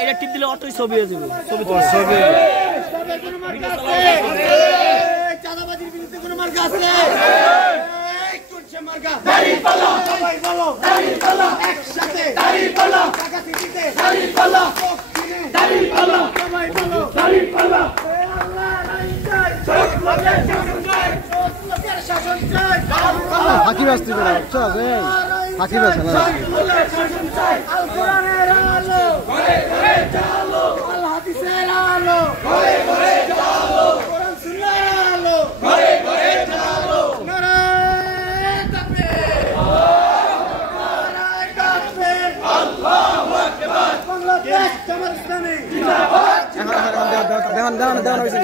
এটা টিপ দিলে অটোই ছবি হয়ে যাবে চাঁদাবাজির বিরুদ্ধে কোনো মার্কা আছে একসাথে ফাঁকি বাস্তি ফাঁকি বাস দেওয়ান হয়েছে